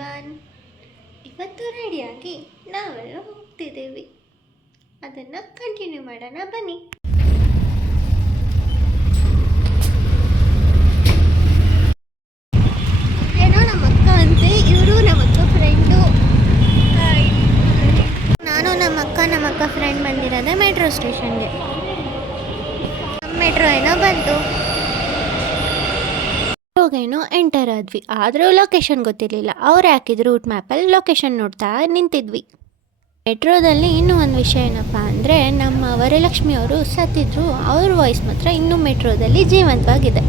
Everyone. ಇವತ್ತು ರೆಡಿಯಾಗಿ ನಾವೆಲ್ಲ ಹೋಗ್ತಿದ್ದೀವಿ. ಅದನ್ನು ಕಂಟಿನ್ಯೂ ಮಾಡೋಣ ಬನ್ನಿ. ಏನೋ ನಮ್ಮ ಅಕ್ಕ ಅಂತೆ, ಇವರು ನಮ್ಮ ಅಕ್ಕ ಫ್ರೆಂಡು. ನಾನು ನಮ್ಮ ಅಕ್ಕ ಫ್ರೆಂಡ್ ಬಂದಿರೋದೆ ಮೆಟ್ರೋ ಸ್ಟೇಷನ್ಗೆ. ಮೆಟ್ರೋ ಏನೋ ಬಂತು, ಏನೋ ಎಂಟರ್ ಆದ್ವಿ. ಆದರೂ ಲೊಕೇಶನ್ ಗೊತ್ತಿರಲಿಲ್ಲ. ಅವ್ರು ಹಾಕಿದ್ರು ರೂಟ್ ಮ್ಯಾಪಲ್ಲಿ ಲೊಕೇಶನ್ ನೋಡ್ತಾ ನಿಂತಿದ್ವಿ. ಮೆಟ್ರೋದಲ್ಲಿ ಇನ್ನೂ ಒಂದು ವಿಷಯ ಏನಪ್ಪ ಅಂದರೆ, ನಮ್ಮ ವರಲಕ್ಷ್ಮಿ ಅವರು ಸತ್ತಿದ್ರು. ಅವ್ರ ವಾಯ್ಸ್ ಮಾತ್ರ ಇನ್ನೂ ಮೆಟ್ರೋದಲ್ಲಿ ಜೀವಂತವಾಗಿದೆ.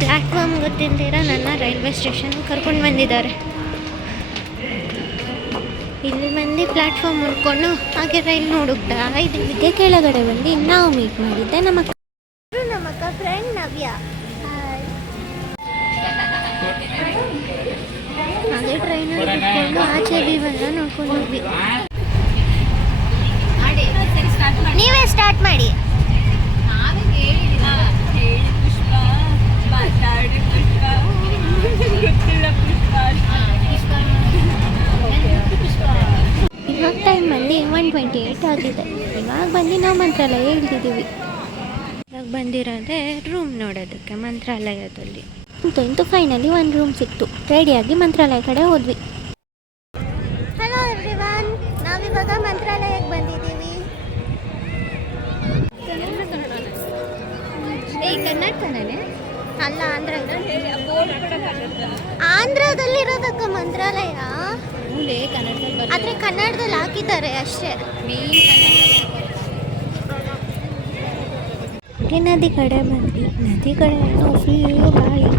ಪ್ಲ್ಯಾಟ್ಫಾರ್ಮ್ ಗೊತ್ತಿಲ್ದಿರ ನನ್ನ ರೈಲ್ವೆ ಸ್ಟೇಷನ್ ಕರ್ಕೊಂಡು ಬಂದಿದ್ದಾರೆ. ಇಲ್ಲಿ ಬಂದು ಪ್ಲ್ಯಾಟ್ಫಾರ್ಮ್ ನೋಡ್ಕೊಂಡು ಹಾಗೆ ರೈಲ್ ನೋಡುತ್ತಾ ಇದಕ್ಕೆ ಕೆಳಗಡೆ ಬಂದು ನಾವು ಮೀಟ್ ಮಾಡಿದ್ದೆ ನಮ್ಮ ಅಕ್ಕ ಫ್ರೆಂಡ್ ನವ್ಯ. ಹಾಗೆ ಟ್ರೈನಲ್ಲಿ ಕುತ್ಕೊಂಡು ಆಚೆ ವ್ಯೂವೆಲ್ಲ ನೋಡ್ಕೊಂಡು ಹೋದ್ವಿ. ನೀವೇ ಸ್ಟಾರ್ಟ್ ಮಾಡಿ. ಇವಾಗ ಟೈಮ್ ಬಂದು 1:28 ಆಗಿದೆ. ಇವಾಗ ಬಂದು ನಾವು ಮಂತ್ರಾಲಯ ಹೇಳ್ತಿದ್ದೀವಿ. ಇವಾಗ ಬಂದಿರೋದೇ ರೂಮ್ ನೋಡೋದಕ್ಕೆ ಮಂತ್ರಾಲಯದಲ್ಲಿ. ಅಂತೂ ಫೈನಲಿ ಒಂದು ರೂಮ್ ಸಿಕ್ತು. ರೆಡಿಯಾಗಿ ಮಂತ್ರಾಲಯ ಕಡೆ ಹೋದ್ವಿ. ಹಲೋ ಎವ್ರಿವನ್, ನಾವಿವಾಗ ಮಂತ್ರಾಲಯಕ್ಕೆ ಬಂದಿದ್ದೀವಿ. ಕರ್ನಾಟಕನೇ ಅಲ್ಲ, ಆಂಧ್ರದಲ್ಲಿರೋದಕ್ಕ ಮಂತ್ರಾಲಯ. ಆದರೆ ಕನ್ನಡದಲ್ಲಿ ಹಾಕಿದ್ದಾರೆ ಅಷ್ಟೇ. ನದಿ ಕಡೆ ಬಂದ್ವಿ. ನದಿ ಕಡೆ ಫುಲ್ಲು ಗಾಳಿ.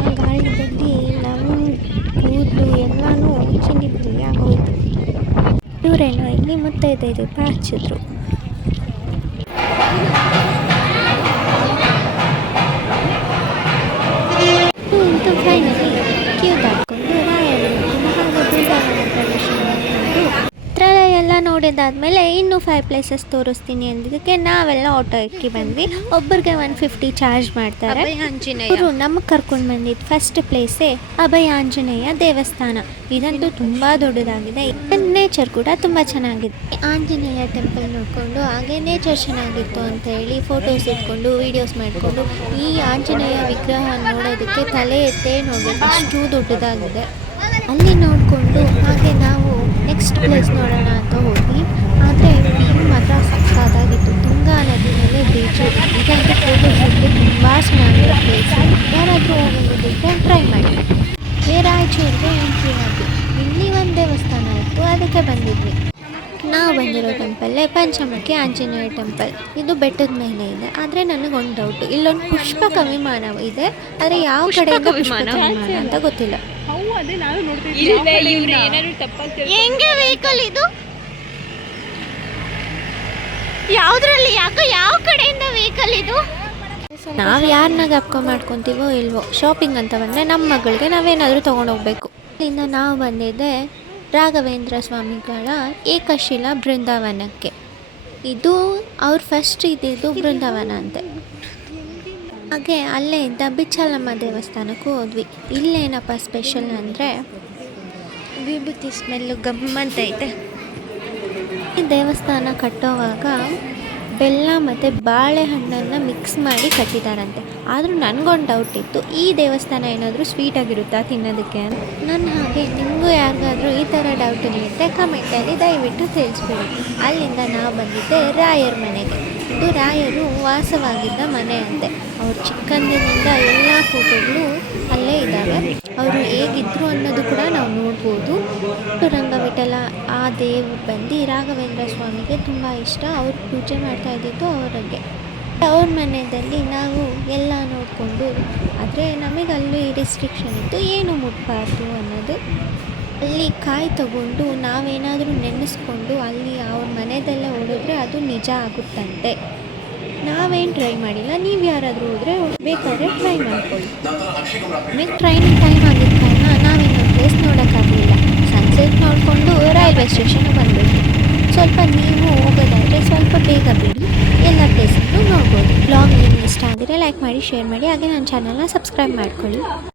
ಆ ಗಾಳಿಯಲ್ಲಿ ನಮ್ಮ ಕೂದಲು ಎಲ್ಲನೂ ಚಿನ್ನಿಪುರಿ ಆಗೋಯ್ತು. ಇವರೇನೋ ಇಲ್ಲಿ ಮುತ್ತೈದು ಹಚ್ಚಿದ್ರು. ಇಂತೂ ಫೈನಲಿ ಕ್ಯೂ ದಾಟ್ಕೊಂಡು ಎಲ್ಲ ನೋಡಿದಾದ್ಮೇಲೆ ಇನ್ನೂ 5 ಪ್ಲೇಸಸ್ ತೋರಿಸ್ತೀನಿ ಅಂದಿದ್ದಕ್ಕೆ ನಾವೆಲ್ಲ ಆಟೋ ಎಕ್ಕಿ ಬಂದ್ವಿ. ಒಬ್ಬರಿಗೆ 150 ಚಾರ್ಜ್ ಮಾಡ್ತಾರೆ. ಅವರು ನಮಗೆ ಕರ್ಕೊಂಡು ಬಂದಿದ್ದು ಫಸ್ಟ್ ಪ್ಲೇಸೇ ಅಭಯ ಆಂಜನೇಯ ದೇವಸ್ಥಾನ. ಇದಂತೂ ತುಂಬ ದೊಡ್ಡದಾಗಿದೆ. ನೇಚರ್ ಕೂಡ ತುಂಬ ಚೆನ್ನಾಗಿದೆ. ಆಂಜನೇಯ ಟೆಂಪಲ್ ನೋಡಿಕೊಂಡು ಹಾಗೆ ನೇಚರ್ ಚೆನ್ನಾಗಿತ್ತು ಅಂತ ಹೇಳಿ ಫೋಟೋಸ್ ಇಟ್ಕೊಂಡು ವೀಡಿಯೋಸ್ ಮಾಡಿಕೊಂಡು ಈ ಆಂಜನೇಯ ವಿಗ್ರಹ ನೋಡೋದಕ್ಕೆ ತಲೆ ಎತ್ತೇ ನೋಡಬೇಕು, ಅಷ್ಟು ದೊಡ್ಡದಾಗಿದೆ. ಅಲ್ಲಿ ನೋಡಿಕೊಂಡು ಹಾಗೆ ನಾವು ನೆಕ್ಸ್ಟ್ ಪ್ಲೇಸ್ ನೋಡೋಣ ಅಂತ ಹೋದ್ವಿ. ಆದರೆ ವ್ಯೂ ಮಾತ್ರ ಸಕ್ಕತ್ತಾಗಿತ್ತು. ತುಂಗಾ ನದಿ ಮೇಲೆ ಬೀಚು. ಇದಂತೂ ಫೋಟೋಶೂಟ್ಗೆ ತುಂಬ ಚೆನ್ನಾಗಿರೋ ಪ್ಲೇಸ್. ಯಾರಾದರೂ ಹೋಗೋದಕ್ಕೆ ಟ್ರೈ ಮಾಡಿ. ರಾಯಚೂರಿಗೆ ಎಂಟ್ರಿ ಆದ್ವಿ. ಇಲ್ಲಿ ಒಂದು ದೇವಸ್ಥಾನ ಇತ್ತು, ಅದಕ್ಕೆ ಬಂದಿದ್ವಿ. ನಾವು ಬಂದಿರೋ ಟೆಂಪಲ್ಲೇ ಪಂಚಮುಖಿ ಆಂಜನೇಯ ಟೆಂಪಲ್. ಇದು ಬೆಟ್ಟದ ಮೇಲೆ ಇದೆ. ಆದರೆ ನನಗೊಂದು ಡೌಟು, ಇಲ್ಲೊಂದು ಪುಷ್ಪಕ ವಿಮಾನ ಇದೆ, ಆದರೆ ಯಾವ ಕಡೆಯಿಂದ ಪುಷ್ಪಕ ವಿಮಾನ ಅಂತ ಗೊತ್ತಿಲ್ಲ. ಹೆಂಗೆ ವೆಹಿಕಲ್ ಇದು? ಯಾವುದ್ರಲ್ಲಿ ಯಾವ ಕಡೆಯಿಂದ ವೆಹಿಕಲ್ ಇದು? ನಾವು ಯಾರನ್ನ ಜ್ಞಾಪಕ ಮಾಡ್ಕೊತೀವೋ ಇಲ್ವೋ, ಶಾಪಿಂಗ್ ಅಂತ ಬಂದರೆ ನಮ್ಮ ಮಗಳಿಗೆ ನಾವೇನಾದರೂ ತೊಗೊಂಡೋಗ್ಬೇಕು. ಇಲ್ಲಿಂದ ನಾವು ಬಂದಿದ್ದೆ ರಾಘವೇಂದ್ರ ಸ್ವಾಮಿಗಳ ಏಕಶಿಲಾ ಬೃಂದಾವನಕ್ಕೆ. ಇದು ಅವ್ರು ಫಸ್ಟ್ ಇದ್ದಿದ್ದು ಬೃಂದಾವನ ಅಂತೆ. ಹಾಗೆ ಅಲ್ಲೇ ಇದ್ದ ಬಿಚ್ಚಲಮ್ಮ ದೇವಸ್ಥಾನಕ್ಕೂ ಹೋದ್ವಿ. ಇಲ್ಲೇನಪ್ಪ ಸ್ಪೆಷಲ್ ಅಂದರೆ ವಿಭೂತಿ ಸ್ಮೆಲ್ಲು ಗಮ್ಮಂತೈತೆ. ಈ ದೇವಸ್ಥಾನ ಕಟ್ಟೋವಾಗ ಬೆಲ್ಲ ಮತ್ತು ಬಾಳೆಹಣ್ಣನ್ನು ಮಿಕ್ಸ್ ಮಾಡಿ ಕಟ್ಟಿದ್ದಾರಂತೆ. ಆದರೂ ನನಗೊಂದು ಡೌಟ್ ಇತ್ತು, ಈ ದೇವಸ್ಥಾನ ಏನಾದರೂ ಸ್ವೀಟಾಗಿರುತ್ತಾ ತಿನ್ನೋದಕ್ಕೆ ಅಂತ. ನನ್ನ ಹಾಗೆ ನಿಮಗೂ ಯಾರಿಗಾದರೂ ಈ ಥರ ಡೌಟ್ ಇರುತ್ತೆ ಕಮೆಂಟಲ್ಲಿ ದಯವಿಟ್ಟು ತಿಳಿಸ್ಬಿಡಿ. ಅಲ್ಲಿಂದ ನಾವು ಬಂದಿದ್ದೆ ರಾಯರ ಮನೆಗೆ. ಇದು ರಾಯರು ವಾಸವಾಗಿದ್ದ ಮನೆ ಅಂತೆ. ಅವ್ರು ಚಿಕ್ಕಂದಿನಿಂದ ಎಲ್ಲ ಫೋಟೋಗಳು ಅಲ್ಲೇ ಇದ್ದಾವೆ. ಅವರು ಹೇಗಿದ್ರು ಅನ್ನೋದು ಕೂಡ ನಾವು ನೋಡ್ಬೋದು. ರಂಗವಿಠಲ ಆ ದೇವರು ಬಂದು ರಾಘವೇಂದ್ರ ಸ್ವಾಮಿಗೆ ತುಂಬ ಇಷ್ಟ. ಅವ್ರು ಪೂಜೆ ಮಾಡ್ತಾ ಇದ್ದಿದ್ದು ಅವ್ರಿಗೆ. ಅವ್ರ ಮನೆಯಲ್ಲಿ ನಾವು ಎಲ್ಲ ನೋಡಿಕೊಂಡು, ಆದರೆ ನಮಗಲ್ಲಿ ರಿಸ್ಟ್ರಿಕ್ಷನ್ ಇತ್ತು, ಏನು ಮುಟ್ಬಾರ್ದು ಅನ್ನೋದು. ಅಲ್ಲಿ ಕಾಯಿ ತಗೊಂಡು ನಾವೇನಾದರೂ ನೆನೆಸ್ಕೊಂಡು ಅಲ್ಲಿ ಅವ್ರ ಮನೆಯದೆಲ್ಲ ಓಡಿದ್ರೆ ಅದು ನಿಜ ಆಗುತ್ತಂತೆ. ನಾವೇನು ಟ್ರೈ ಮಾಡಿಲ್ಲ. ನೀವು ಯಾರಾದರೂ ಹೋದರೆ ಬೇಕಾದ್ರೆ ಟ್ರೈ ಮಾಡ್ಕೊಳ್ಳಿ. ನಮಗೆ ಟ್ರೈನ್ ಟೈಮ್ ಆಗಿದ್ದ ಕಾರಣ ನಾವಿನ್ನೊಂದು ಪ್ಲೇಸ್ ನೋಡೋಕ್ಕಾಗಲಿಲ್ಲ. ಸನ್ಸೆಟ್ ನೋಡಿಕೊಂಡು ರೈಲ್ವೆ ಸ್ಟೇಷನ್ಗೆ ಬಂದ್ಬಿಟ್ಟು ಸ್ವಲ್ಪ ನೀವು ಹೋಗೋದಾದರೆ ಸ್ವಲ್ಪ ಬೇಗ ಬಿಡಿ, ಎಲ್ಲ ಪ್ಲೇಸನ್ನು ನೋಡ್ಬೋದು. ಬ್ಲಾಗ್ ನಿಮ್ಗೆ ಇಷ್ಟ ಆದರೆ ಲೈಕ್ ಮಾಡಿ, ಶೇರ್ ಮಾಡಿ, ಹಾಗೆ ನನ್ನ ಚಾನಲ್ನ ಸಬ್ಸ್ಕ್ರೈಬ್ ಮಾಡ್ಕೊಳ್ಳಿ.